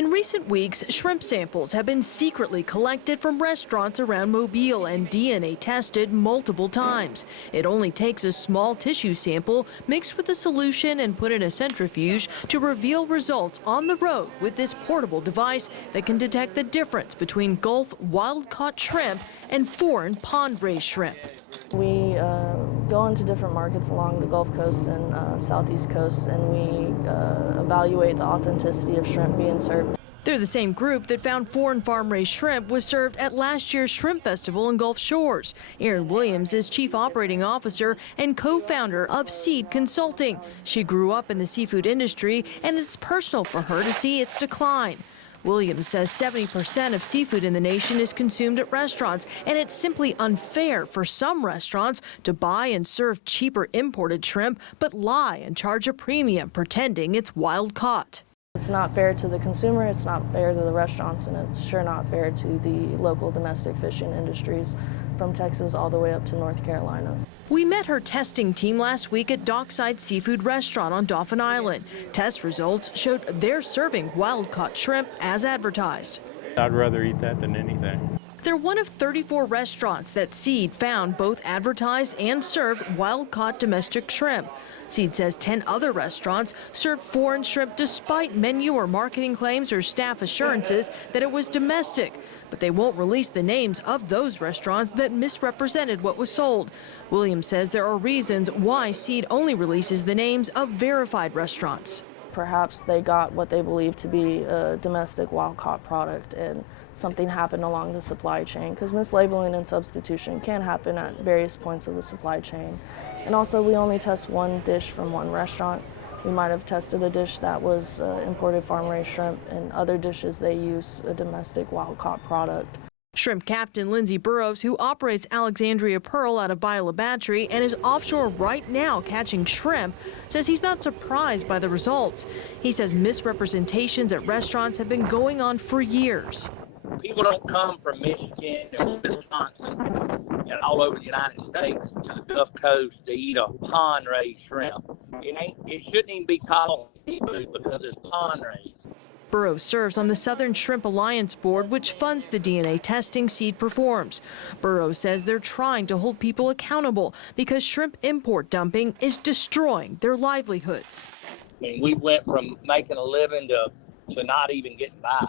In recent weeks, shrimp samples have been secretly collected from restaurants around Mobile and DNA tested multiple times. It only takes a small tissue sample mixed with a solution and put in a centrifuge to reveal results on the road with this portable device that can detect the difference between Gulf wild-caught shrimp and foreign pond-raised shrimp. We go into different markets along the Gulf Coast and Southeast Coast, and we evaluate the authenticity of shrimp being served. They're the same group that found foreign farm-raised shrimp was served at last year's Shrimp Festival in Gulf Shores. Erin Williams is Chief Operating Officer and co-founder of Seed Consulting. She grew up in the seafood industry, and it's personal for her to see its decline. Williams says 70% of seafood in the nation is consumed at restaurants, and it's simply unfair for some restaurants to buy and serve cheaper imported shrimp, but lie and charge a premium pretending it's wild caught. It's not fair to the consumer, it's not fair to the restaurants, and it's sure not fair to the local domestic fishing industries from Texas all the way up to North Carolina. We met her testing team last week at Dockside Seafood Restaurant on Dauphin Island. Test results showed they're serving wild-caught shrimp as advertised. I'd rather eat that than anything. They're one of 34 restaurants that Seed found both advertised and served wild-caught domestic shrimp. Seed says 10 other restaurants served foreign shrimp despite menu or marketing claims or staff assurances that it was domestic. But they won't release the names of those restaurants that misrepresented what was sold. Williams says there are reasons why Seed only releases the names of verified restaurants. Perhaps they got what they believe to be a domestic wild-caught product and something happened along the supply chain, because mislabeling and substitution can happen at various points of the supply chain. And also, we only test one dish from one restaurant. We might have tested a dish that was imported farm-raised shrimp, and other dishes they use a domestic wild-caught product. Shrimp captain Lindsey Burrows, who operates Alexandria Pearl out of Biola Battery and is offshore right now catching shrimp, says he's not surprised by the results. He says misrepresentations at restaurants have been going on for years. People don't come from Michigan and Wisconsin and all over the United States to the Gulf Coast to eat a pond-raised shrimp. It shouldn't even be called seafood because it's pond-raised. Burrows serves on the Southern Shrimp Alliance Board, which funds the DNA testing Seed performs. Burrows says they're trying to hold people accountable because shrimp import dumping is destroying their livelihoods. I mean, we went from making a living to not even getting by.